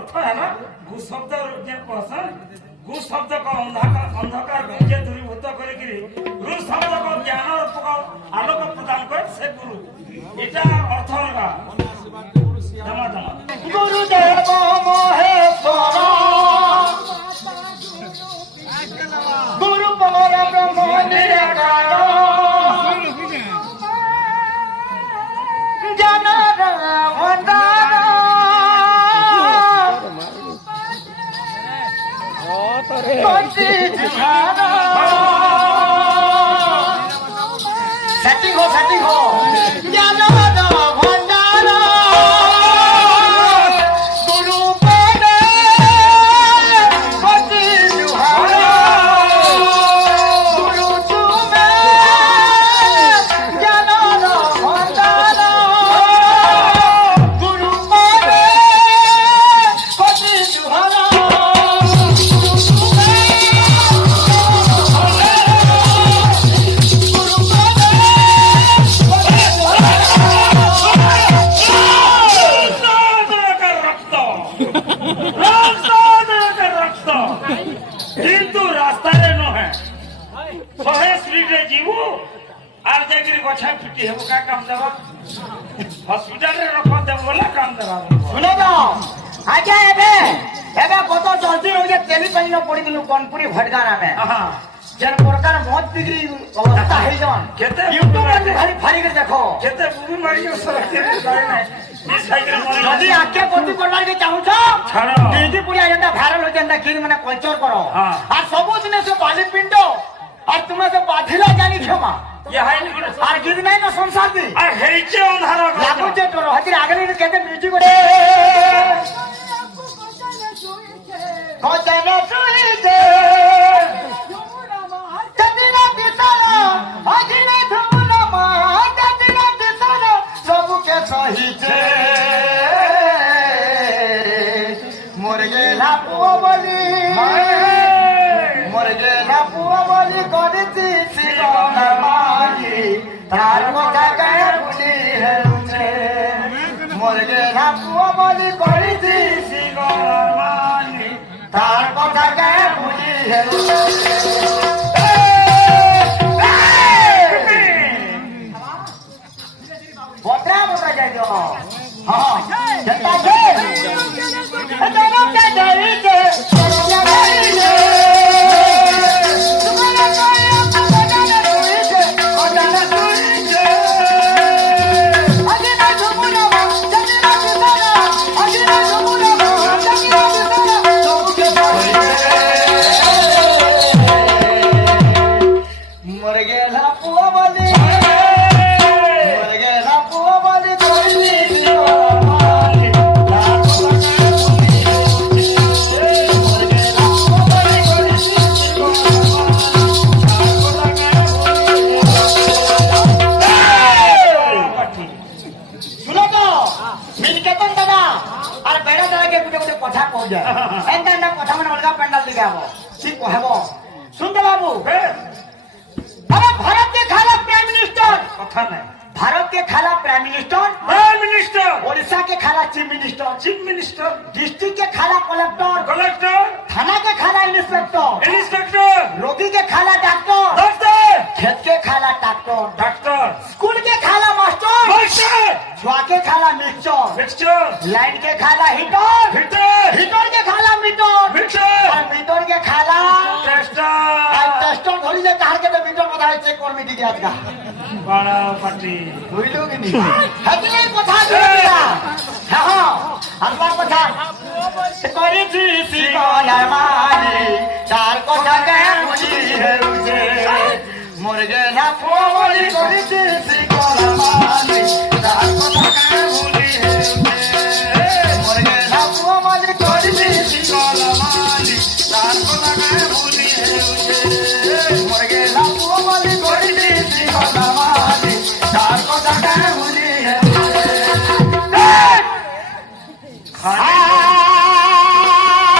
अर्थ है ना गु शब्द जे कहसन गु शब्द को अंधकार को जे दूरीभूत करके रु शब्द को ज्ञान को आलोक प्रदान करे से गुरु एटा अर्थ होगा जमा जमा गुरुदेव महेश्वर गुरु पर ब्रह्म निराकार ज्ञानर भंडार सेटिंग हो ज्ञानर भंडार गुरु पर पति जुहार गुरु तुम्हें ज्ञानर भंडार गुरु पर पति जुहार किंतु रास्ता रे न है 100 स्पीड रे जीवो आर जागिर गछा पिटी हेबो का काम देबा हॉस्पिटल रे रख देबो बोला काम देबा सुनो तो आजा एबे कत जल्दी हो जे टेलीफोन में पड़ी दिलु कनपुरी भटगाना में हां जन प्रकार मत बिगड़ी अवस्था है जन केते यूट्यूब में भारी भारी के देखो केते बुबी मारी के सड़क के गाड़ी में इस साइकिल मारी यदि आके कोती करवाई के चाहू छ छाड़ो दीदी पूरी आजंदा वायरल हो जंदा गिर माने कल्चर करो हाँ। और सब दिन से बाली पिंडो और तुम्हें से बाधिला जानी क्षमा ये हाई नहीं और गिर नहीं ना संसार दी आ हेचे अंधारा लागू जे करो हतिर आगे ने कहते म्यूजिक रे कोचना सुई दे कदिना दिसारा अजिना धुना मा कदिना दिसारा सब के सही छे मोर गेला पुआ बोली मोर गेला पुआ बोली करती सिगना माली तार কথা গায় ভুলি হেউছে মোর গেলা পুয়া বলি করতি सिगरा मानी তার কথা গায় ভুলি হেউছে বতরা বতরা যাই দিও হ্যাঁ জনতা যে জনতা যাই যে सुनते बाबू अरे भारत के खाला प्राइम मिनिस्टर कथा नहीं भारत के खाला प्राइम मिनिस्टर ओडिशा के खाला चीफ मिनिस्टर डिस्ट्रिक्ट के खाला कलेक्टर थाना के खाला इंस्पेक्टर रोगी के खाला डॉक्टर खेत के खाला डॉक्टर स्कूल के खाला मास्टर छुआ के खाला मिक्सचर लाइन के खाला हीटर के खाला मीटर के खाला टेस्टर धरी जे कार के तो मीटर बता चेक कर मिटी गया का बड़ा पट्टी बुझलो कि नहीं हतले কথা দিলা হ্যাঁ আমার কথা করেছি সিগলা মানি তার কথা কে বুঝি হেউছে মোর গেলা পোলি করেছি সিগলা মানি তার কথা কে বুঝি হেউছে মোর গেলা পোলি করেছি সিগলা মানি তার কথা কে বুঝি হেউছে মোর গেলা পোলি করেছি সিগলা মানি তার কথা কে বুঝি হেউছে